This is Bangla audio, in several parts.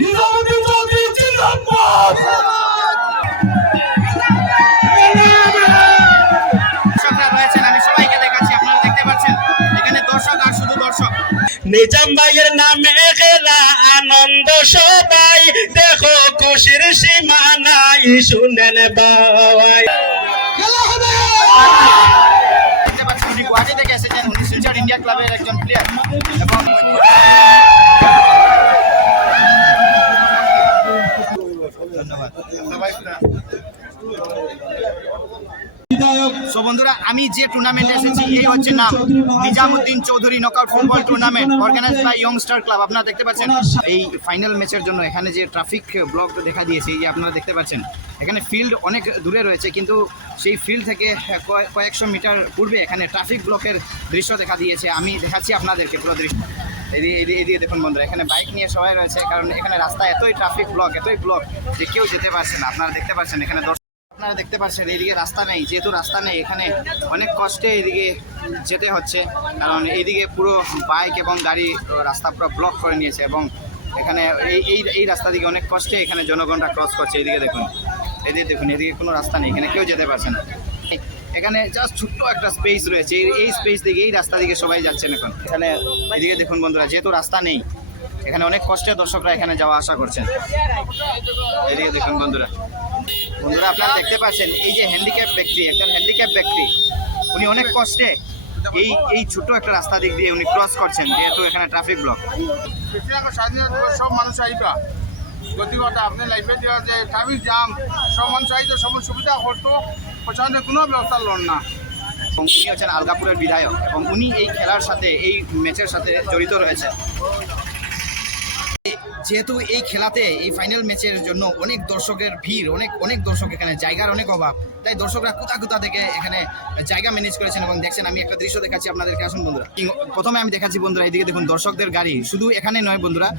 নিজামুদ্দিন চৌধুরী জিন্দাবাদ। দর্শকরা রয়েছেন, আমি সবাইকে দেখাচ্ছি, আপনারা দেখতে পাচ্ছেন এখানে দর্শক আর শুধু দর্শক। নিজাম ভাইয়ের নামে খেলা আনন্দ সবাই, দেখো খুশির সীমা নাই, শুনেন বাবাই। দেখতে পাচ্ছেন উনি গুয়াহাটি থেকে এসেছেন, উনি শিলচর ইন্ডিয়া ক্লাবের একজন প্লেয়ার এবং সো বন্ধুরা, আমি যে টুর্নামেন্টে এসেছি এই হচ্ছে নাম Nizamuddin Chowdhury knockout football tournament organised by youngster club. আপনারা দেখতে পাচ্ছেন এই ফাইনাল ম্যাচের জন্য এখানে যে ট্রাফিক ব্লক দেখা দিয়েছে, এই যে আপনারা দেখতে পাচ্ছেন এখানে ফিল্ড অনেক দূরে রয়েছে, কিন্তু সেই ফিল্ড থেকে কয়েকশো মিটার পূর্বে এখানে ট্রাফিক ব্লকের দৃশ্য দেখা দিয়েছে। আমি দেখাচ্ছি আপনাদেরকে পুরো দৃশ্য। এদিকে দেখুন বন্ধুরা, এখানে বাইক নিয়ে সবাই রয়েছে, কারণ এখানে রাস্তা এতই ট্রাফিক ব্লক যে কেউ যেতে পারছে না। আপনারা দেখতে পাচ্ছেন এখানে আপনারা দেখতে পাচ্ছেন এইদিকে রাস্তা নেই, যেহেতু রাস্তা নেই এখানে অনেক কষ্টে এইদিকে যেতে হচ্ছে, কারণ এইদিকে পুরো বাইক এবং গাড়ি রাস্তা পুরো ব্লক করে নিয়েছে এবং এখানে এই রাস্তা দিকে অনেক কষ্টে এখানে জনগণরা ক্রস করছে। এইদিকে দেখুন, এদিকে কোনো রাস্তা নেই, এখানে কেউ যেতে পারছে না। এখানে জাস্ট ছোট্ট একটা স্পেস রয়েছে, এই স্পেস দিকে এই রাস্তা দিকে সবাই যাচ্ছেন এখন। এখানে এদিকে দেখুন বন্ধুরা, যেহেতু রাস্তা নেই এখানে অনেক কষ্টে দর্শকরা এখানে যাওয়া আসা করছেন। এদিকে দেখুন বন্ধুরা, আপনারা দেখতে পাচ্ছেন এই যে একজন হ্যান্ডিক্যাপ ব্যক্তি উনি অনেক কষ্টে এই ছোট একটা রাস্তা দিক দিয়ে উনি ক্রস করছেন, যেহেতু এখানে ট্রাফিক ব্লক। সব মানুষ আইবা গতিকতা আপনার লাইফে যে ট্রাফিক জাম, সব মানুষ আইতো, সব সুবিধা করতো, পছন্দের কোনো ব্যবস্থা লন না। এবং উনি হচ্ছেন আলগাপুরের বিধায়ক এবং উনি এই খেলার সাথে এই ম্যাচের সাথে জড়িত রয়েছে। যেহেতু এই খেলাতে এই ফাইনাল ম্যাচের জন্য অনেক দর্শকের ভিড়, অনেক দর্শক, এখানে জায়গার অনেক অভাব, তাই দর্শকরা কোথা থেকে এখানে জায়গা ম্যানেজ করেছেন এবং দেখছেন। আমি একটা দৃশ্য দেখাচ্ছি আপনাদেরকে, আসুন বন্ধুরা। প্রথমে আমি দেখাচ্ছি বন্ধুরা, এইদিকে দেখুন দর্শকদের গাড়ি, শুধু এখানে নয় বন্ধুরা,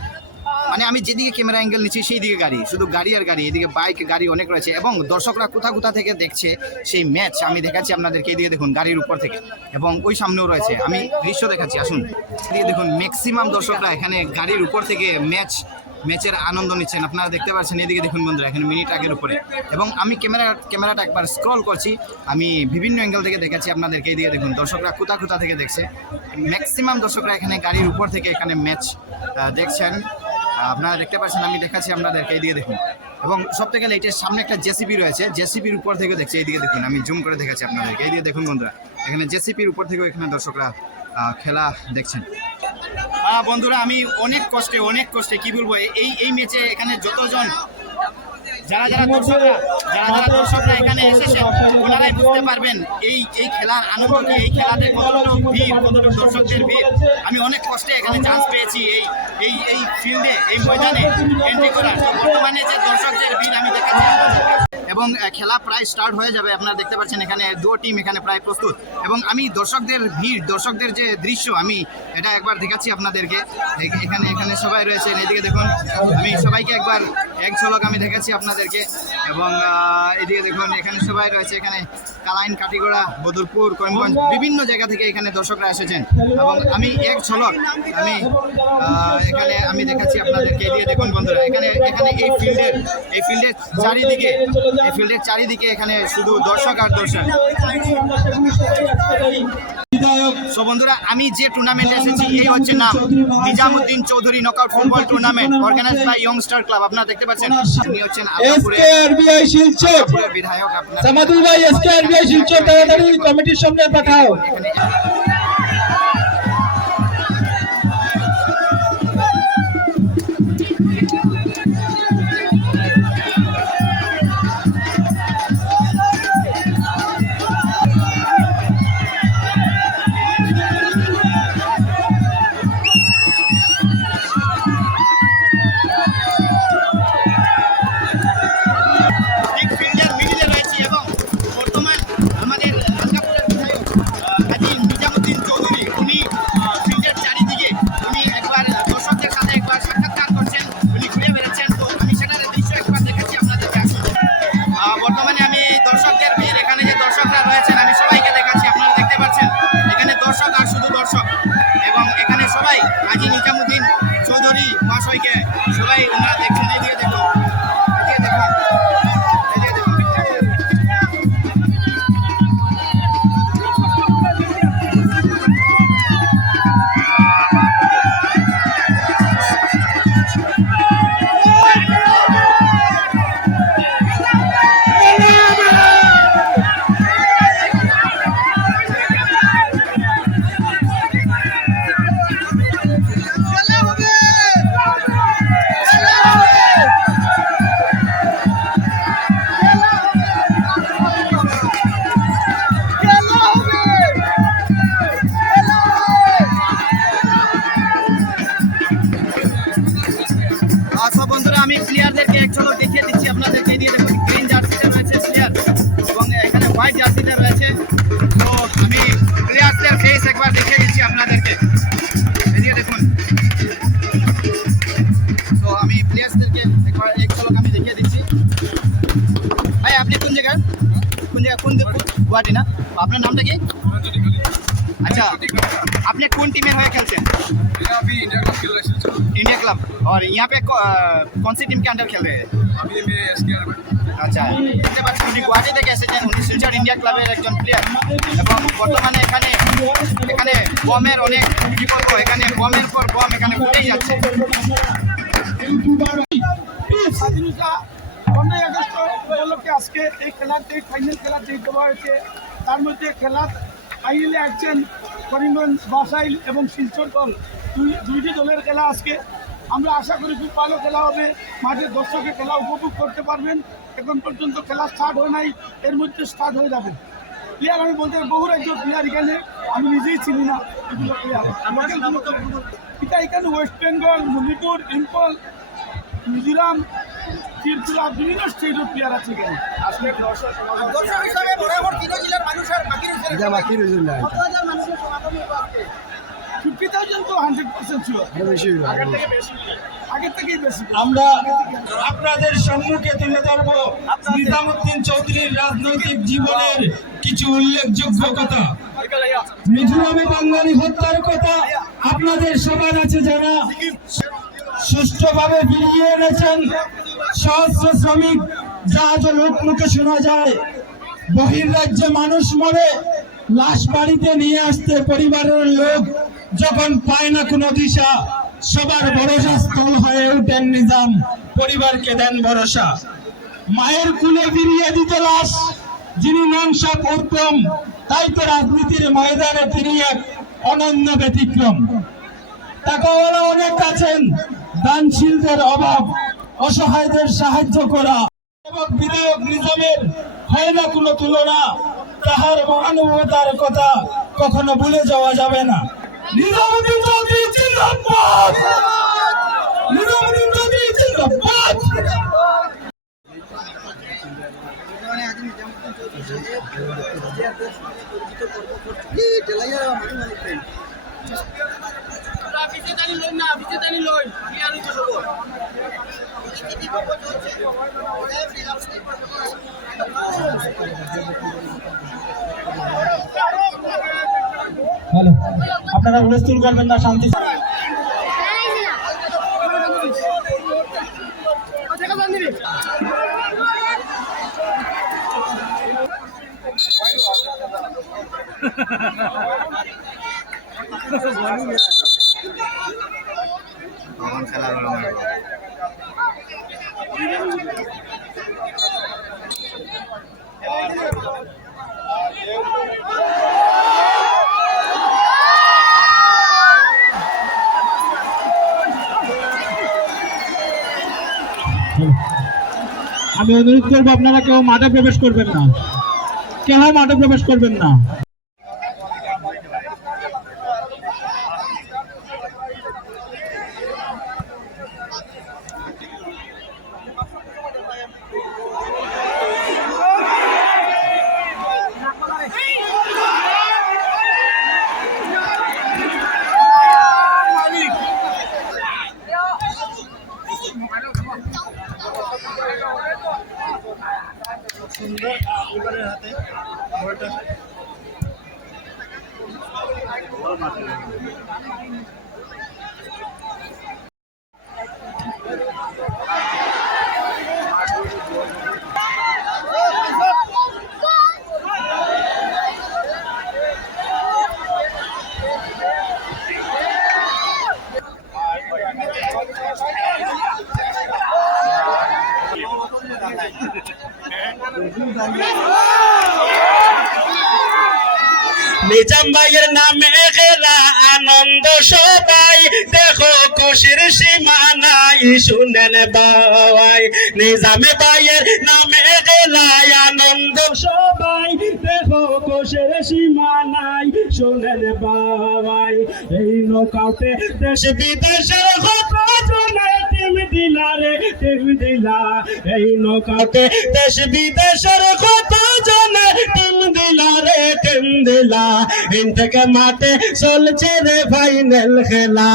মানে আমি যেদিকে ক্যামেরা অ্যাঙ্গেল নিচ্ছি সেই দিকে গাড়ি, শুধু গাড়ি আর গাড়ি, এদিকে বাইক গাড়ি অনেক রয়েছে এবং দর্শকরা কোথা থেকে দেখছে সেই ম্যাচ আমি দেখাচ্ছি আপনাদেরকে। এদিকে দেখুন গাড়ির উপর থেকে এবং ওই সামনেও রয়েছে, আমি দৃশ্য দেখাচ্ছি, আসুন। এদিকে দেখুন ম্যাক্সিমাম দর্শকরা এখানে গাড়ির উপর থেকে ম্যাচের আনন্দ নিচ্ছেন, আপনারা দেখতে পাচ্ছেন। এদিকে দেখুন বন্ধুরা, এখানে মিনি ট্রাকের উপরে এবং আমি ক্যামেরাটা একবার স্ক্রল করছি, আমি বিভিন্ন অ্যাঙ্গেল থেকে দেখাচ্ছি আপনাদেরকে। এদিকে দেখুন দর্শকরা কোথা থেকে দেখছে, ম্যাক্সিমাম দর্শকরা এখানে গাড়ির উপর থেকে এখানে ম্যাচ দেখছেন, আপনারা দেখতে পাচ্ছেন। আমি দেখাচ্ছি আপনাদেরকে, এইদিকে দেখুন। এবং সব থেকে লেটেস্ট সামনে একটা জেসিপি রয়েছে, জেসিপির উপর থেকেও দেখছে, এইদিকে দেখুন, আমি জুম করে দেখাচ্ছি আপনাদেরকে। এইদিকে দেখুন বন্ধুরা, এখানে জেসিপির উপর থেকেও এখানে দর্শকরা খেলা দেখছেন। বন্ধুরা, আমি অনেক কষ্টে কি বলবো, এই ম্যাচে এখানে যতজন যারা দর্শকরা এখানে এসেছেন ওনারাই বুঝতে পারবেন এই খেলার আনন্দ কি, এই খেলাতে কতটুকু ভিড়, কতটুকু দর্শকদের ভিড়। আমি অনেক কষ্টে এখানে চান্স পেয়েছি এই ফিল্ডে, এই ময়দানে এন্ট্রি করার। তো বর্তমানে যে দর্শকদের ভিড় আমি দেখাচ্ছি এবং খেলা প্রায় স্টার্ট হয়ে যাবে। আপনারা দেখতে পাচ্ছেন এখানে দুটো টিম এখানে প্রায় প্রস্তুত এবং আমি দর্শকদের ভিড়, দর্শকদের যে দৃশ্য আমি এটা একবার দেখাচ্ছি আপনাদেরকে। এখানে সবাই রয়েছেন, এদিকে দেখুন, আমি সবাইকে একবার এক ঝলক আমি দেখাচ্ছি আপনাদেরকে। এবং এদিকে দেখুন এখানে সবাই রয়েছে, এখানে কালাইন, কাটিগড়া, বদরপুর, করিমগঞ্জ বিভিন্ন জায়গা থেকে এখানে দর্শকরা এসেছেন এবং আমি এক ঝলক আমি দেখাচ্ছি আপনাদেরকে। এদিকে দেখুন বন্ধুরা, এখানে এই ফিল্ডের চারিদিকে এখানে শুধু দর্শক আর দর্শক। সো বন্ধুরা, আমি যে টুর্নামেন্টে এসেছি এই হচ্ছে নাম Nizamuddin Chowdhury knockout football tournament organised by youngster club. আপনারা দেখতে পাচ্ছেন উনি হচ্ছেন এসকেআরবিআই শিলচর বিধায়ক। সামাদুল ভাই, এসকেআরবিআই শিলচর তাড়াতাড়ি কমিটির সামনে পাঠাও। ফিল্ডের মিডিলে রয়েছি এবং বর্তমান আমাদের আলগাপুরের বিধায়ক হাজী নিজামুদ্দিন আপনারা দেখছেন, এদিকে দেখুন, এদিকে দেখুন, এদিকে দেখুন। সব বন্ধুরা, আমি প্লেয়ারদেরকে এক ঝলক দেখিয়ে দিচ্ছি আপনাদেরকে। এদিকে দেখুন, গ্রিন জার্সিতে রয়েছে প্লেয়ার এবং এখানে হোয়াইট জার্সিতে রয়েছে। তো আমি প্লেয়ারদের ফেস একবার দেখিয়ে দিচ্ছি আপনাদেরকে। এদিকে দেখুন, তো আমি প্লেয়ারদেরকে একবার এক ঝলক আমি দেখিয়ে দিচ্ছি। ভাই আপনি কোন জায়গায়, কোন গুয়াহাটি না? আপনার নামটা কি? अच्छा, आपने कौन टीम में हुए खेलते हैं? अभी इंडिया कप खेल रहे हैं। India club. और यहाँ पे कौन सी टीम के अंडर खेल रहे हैं? अभी मैं एसकेआर में। আচ্ছা, বুঝতে পারছি উনি গুয়াহাটি থেকে এসেছেন। উনি শিলচর ইন্ডিয়া ক্লাবের একজন প্লেয়ার এবং বর্তমানে এখানে বমের অনেক বিকল্প, এখানে বমের পর বম এখানে উঠেই যাচ্ছে। স্বাধীনতা 15ই আগস্ট উপলক্ষে আজকে এই খেলার যে ফাইনাল খেলার যে দেওয়া হয়েছে, তার মধ্যে খেলার ফাইনালে আসছেন করিমগঞ্জ বাসাইল এবং শিলচর দল। দুইটি দলের খেলা আজকে। আমরা আশা করি খুব ভালো খেলা হবে, মাঠে দর্শকের খেলা উপভোগ করতে পারবেন। এখন পর্যন্ত খেলা স্টার্ট হয় নাই, এর মধ্যে স্টার্ট হয়ে যাবে। প্লেয়ার আমি বলতে বহু রাজ্যের প্লেয়ার এখানে, আমি নিজেই চিনি না এগুলো প্লেয়ার। এটা এখানে ওয়েস্ট বেঙ্গল, মণিপুর, ইম্ফল, মিজোরাম, ত্রিপুরা, বিভিন্ন স্টেটের প্লেয়ার আছে এখানে। আগের থেকেই বেশি। আমরা আপনাদের সম্মুখে তুলে ধরব নিজামুদ্দিন চৌধুরীর রাজনৈতিক জীবনের কিছু উল্লেখযোগ্য কথা। মিজোরামে বাঙালি হত্যার কথা আপনাদের সবার আছে, যারা সুষ্ঠুভাবে ফিরিয়ে এনেছেন। সহস্র শ্রমিক, যা আজ লোক মুখে শোনা যায়। বহির্রাজ্যে মানুষ মরে, লাশ বাড়িতে নিয়ে আসতে পরিবারের লোক যখন পায় না কোনো দিশা, সবার ভরসা স্থল হয়ে ওঠেন নিজাম, পরিবারকে দেন ভরসা। মায়ের কুলে ফিরিয়ে দিতে লাশ যিনি নংসা উত্তম, তাই তো রাজনীতির ময়দানে তিনি এক অনন্য ব্যতিক্রম। টাকাওয়ালা অনেক আছেন, দানশীলদের অভাব, অসহায়দের সাহায্য করা। বিধায়ক নিজামের হয় না কোনো তুলনা, তাহার মহানুভবতার কথা কখনো ভুলে যাওয়া যাবে না। নিজামুদ্দিন চৌধুরী জিন্দাবাদ! নিজামুদ্দিন চৌধুরী জিন্দাবাদ! হ্যালো, আপনারা হুলস্থুল করবেন না, শান্তি। খেলা আমি অনুরোধ করবো আপনারা কেউ মাঠে প্রবেশ করবেন না, কেউ মাঠে প্রবেশ করবেন না। নিজাম ভাইয়ের নামে খেলা আনন্দ সবাই দেখো খুশির সীমা নাই শুনেন বাবাই নিজামে ভাইয়ের নামে খেলা আনন্দ সবাই দেখো খুশির সীমা নাই শুনেন বাবাই এই নৌকাতে দেশ বিদেশের কত জনে টিম দিলা রে টিম দিলা এই নৌকাতে দেশ বিদেশের কত জনে টিম দিলা রে টিম দিলা ইন থেকে মাঠে চলছে রে ফাইনাল খেলা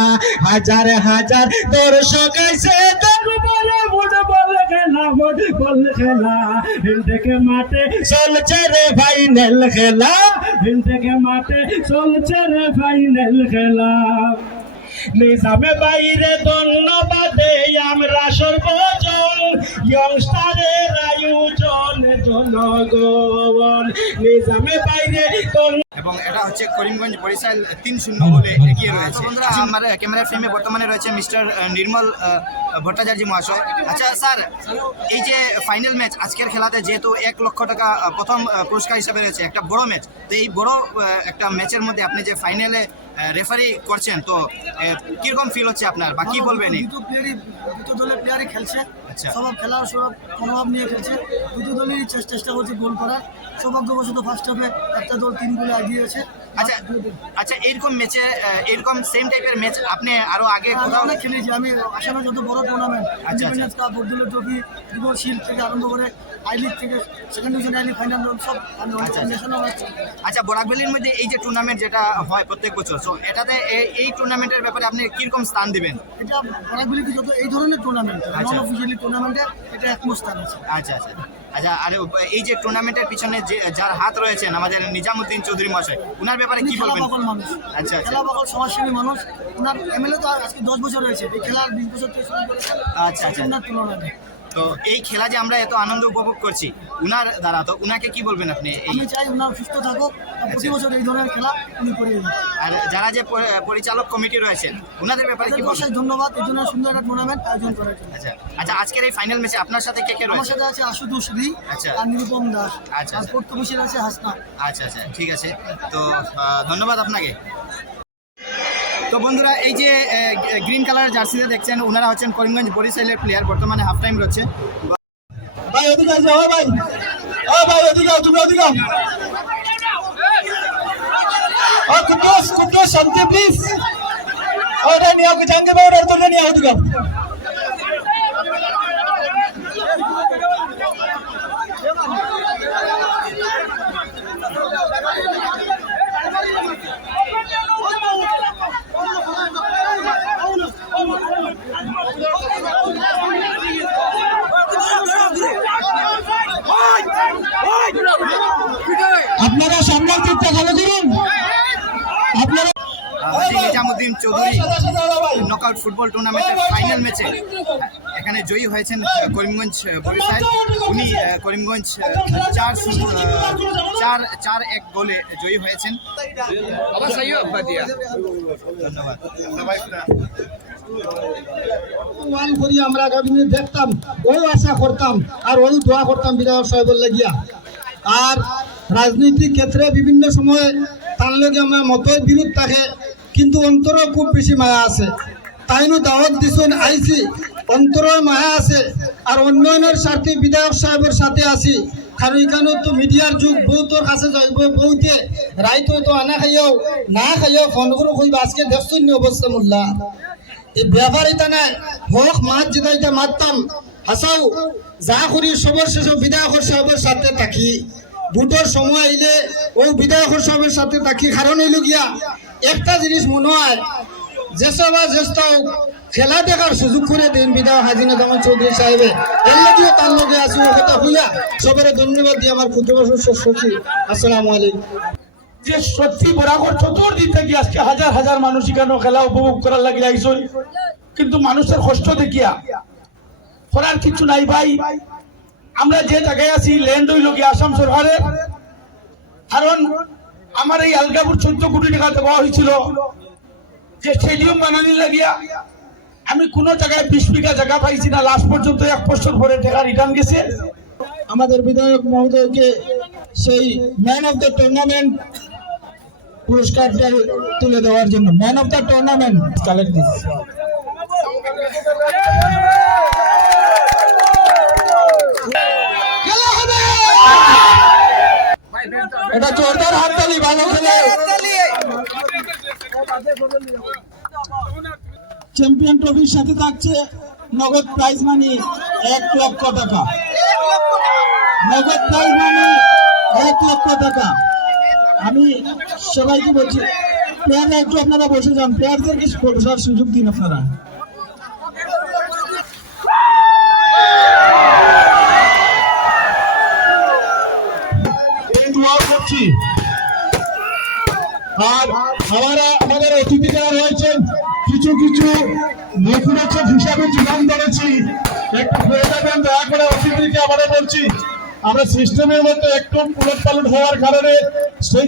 হাজার হাজার দর্শক আইছে দেখবলে ফুটবল খেলা ফুটবল খেলা ইন থেকে মাঠে চলছে রে ফাইনাল খেলা ইন থেকে মাঠে চলছে রে ফাইনাল খেলা নিজামে বাইরে ধন্যবাদে আমরা সর্বজন ইয়ংস্টারের আয়োজন জনগণ নিজামে বাইরে এবং এটা হচ্ছে করিমগঞ্জ বরিশাল 3-0 বলে এগিয়ে রয়েছে। আমার ক্যামেরার ফ্রেমে বর্তমানে রয়েছে মিস্টার নির্মল ভট্টাচার্য মহাশয়। আচ্ছা স্যার, এই যে ফাইনাল ম্যাচ আজকের খেলাতে যেহেতু 1 লক্ষ টাকা প্রথম পুরস্কার হিসেবে রয়েছে, একটা বড় ম্যাচ, তো এই বড় একটা ম্যাচের মধ্যে আপনি যে ফাইনালে রেফারি করছেন, তো কিরকম ফিল হচ্ছে আপনার বা কি বলবেন? দুটো দলের প্লেয়ারই খেলছে, আচ্ছা। সব খেলার সব মনোভাব নিয়ে খেলছে, দুটো দলই চেষ্টা করছে গোল করার। সৌভাগ্যবশত ফার্স্ট হাফে একটা দল 3 গোলে এগিয়ে আছে। আচ্ছা আচ্ছা, এইরকম ম্যাচে এরকম সেম টাইপের ম্যাচ আপনি আরো আগে কোথাও অনেক খেলেছি আমি। আসামে যত বড় টুর্নামেন্ট, আচ্ছা। ইন্ডিপেন্ডেন্স কাপ, বদুল্লা ট্রফি, যুব শিল্ড থেকে আরম্ভ করে আই লিগ থেকে second division I league final সব আমি ন্যাশনাল ম্যাচ। আচ্ছা, বরাকভ্যালির মধ্যে এই যে টুর্নামেন্ট যেটা হয় প্রত্যেক বছর, তো এটাতে এই টুর্নামেন্টের ব্যাপারে আপনি কিরকম স্থান দিবেন? এটা বরাকভ্যালিতে যত এই ধরনের টুর্নামেন্ট, নন অফিসিয়ালি টুর্নামেন্টে এটা একমত স্থান আছে। আচ্ছা আচ্ছা আচ্ছা, আর এই যে টুর্নামেন্টের পিছনে যে যার হাত রয়েছেন আমাদের নিজামুদ্দিন চৌধুরী মহাশয়, ওনার ব্যাপারে কি বলবেন? খেলাপাগল মানুষ, আচ্ছা আচ্ছা খেলাপাগল সমাজসেবী মানুষ। ওনার এমএলএ তো আজকে 10 বছর হয়েছে, এই খেলার 20 বছর থেকে শুরু করেছে। আচ্ছা আচ্ছা, ওনার তুলনা নেই। তো এই খেলা যে আমরা এত আনন্দ উপভোগ করছি উনার দ্বারা, তো উনাকে কি বলবেন আপনি? এই আমি চাই ওনার সুস্থ থাকুক, প্রতি বছর এই ধরনের খেলা উনি করে যান। আর যারা যে পরিচালক কমিটি রয়েছেন ওনাদের ব্যাপারে কি বলবেন? অবশ্যই ধন্যবাদ এই জন্য সুন্দর একটা টুর্নামেন্ট আয়োজন করার জন্য। আচ্ছা আচ্ছা, আজকের এই ফাইনাল ম্যাচে আপনার সাথে কে কে আমার রয়েছে? সাথে আছে আশুতোষ রি আচ্ছা। আর নিরুপম দাস, আচ্ছা, আর আচ্ছা। পর্তুগিজের আছে হাসনা। আচ্ছা আচ্ছা, ঠিক আছে, তো ধন্যবাদ আপনাকে। তো বন্ধুরা, এই যে গ্রিন কালারের জার্সিতে দেখছেন ওনারা হচ্ছেন করিমগঞ্জ বরিশালের প্লেয়ার, বর্তমানে হাফ টাইম রয়েছে। ভাই ওদিকে আসো, ও ভাই, ও ভাই ওদিকে আও, তুমি ওদিকে আও। ও কুদ্দুস শান্তি প্লিজ, ওটা নিয়ে आओ, জাঙ্গে ভাই ওটা তুলে নিয়ে आओ, ওদিকে আও। আপনারা সামনের দিকটা ভালো করুন। আপনারা নিজামুদ্দিন চৌধুরী নকআউট ফুটবল টুর্নামেন্টের ফাইনাল ম্যাচে এখানে জয়ী হয়েছেন করিমগঞ্জ বরিশাল। উনি করিমগঞ্জ 4-1 গোলে জয়ী হয়েছেন। ওয়ান করি আমরা আগামী দিনে দেখতাম, ওই আশা করতাম আর ওই দোয়া করতাম বিধায়ক সাহেবের লাগিয়া। আর রাজনৈতিক ক্ষেত্রে বিভিন্ন সময় তার লগে আমার মতের বিরোধ থাকে, কিন্তু অন্তরও খুব বেশি মায়া আছে। তাইনও দাওয়াত দিছেন, আইছি, অন্তরও মায়া আছে। আর উন্নয়নের স্বার্থে বিধায়ক সাহেবের সাথে আছি, কারণ এখানে তো মিডিয়ার যুগ, বহুতর কাছে যাইব, বহুতে রাইতো তো আনা খাইও না খাইও ফোন করে কইবা আজকে দেখছেন অবস্থা মোল্লা। এই ব্যাপার এটা নাই, হক মাছ যেটা এটা মারতাম হাসাও যা করি সবর শেষে বিধায়ক সাহেবের সাথে থাকি। ভোটের সময় আইলে ও বিধায়ক সাহেবের সাথে থাকি, কারণ হইল গিয়া একটা জিনিস মনে হয়, যেসব জ্যেষ্ঠ খেলা দেখার সুযোগ করে দিন বিধায়ক হাজিনা জামান চৌধুরী সাহেবে, এর লগেও তার লগে আসি কথা হইয়া সবের ধন্যবাদ দিয়ে আমার ক্ষুদ্র সচিব আসসালামু আলাইকুম। যে সত্যি বরাবর চতুর্দিক থেকে আজকে হাজার হাজার মানুষ এখানে খেলা উপভোগ করার লাগে আইসই, কিন্তু মানুষের কষ্ট দেখিয়া করার কিছু নাই ভাই। আমরা যে জায়গায় আছি ল্যান্ড হইল কি আসাম সরকারের, কারণ আমার এই আলগাপুর 14 কোটি টাকা দেওয়া হয়েছিল যে স্টেডিয়াম বানানি লাগিয়া। আমি কোনো জায়গায় 20 বিঘা জায়গা পাইছি না, লাস্ট পর্যন্ত 1 বছর পরে টাকা রিটার্ন গেছে। আমাদের বিধায়ক মহোদয়কে সেই ম্যান অফ দ্য টুর্নামেন্ট পুরস্কারটা তুলে দেওয়ার জন্য। Man of the tournament collect this. এটা জোরদার হাততালি, ভালো খেলে। চ্যাম্পিয়ন ট্রফির সাথে থাকছে নগদ প্রাইজ মানি 1 লক্ষ টাকা। নগদ প্রাইজ মানি 1 লক্ষ টাকা। আমি সবাইকে বলছি, প্লেয়াররা একটু আপনারা বসে যান, প্লেয়ারদেরকে বসার সুযোগ দিন আপনারা। আর আমাদের অতিথি যারা রয়েছেন, কিছু কিছু নেতিবাচক হিসাবে যোগান ধরেছি, একটু হয়ে যাবেন দয়া করে। অতিথিকে আমরা বলছি, আমরা সিস্টেমের মধ্যে একটু উলট পালট হওয়ার কারণে সেই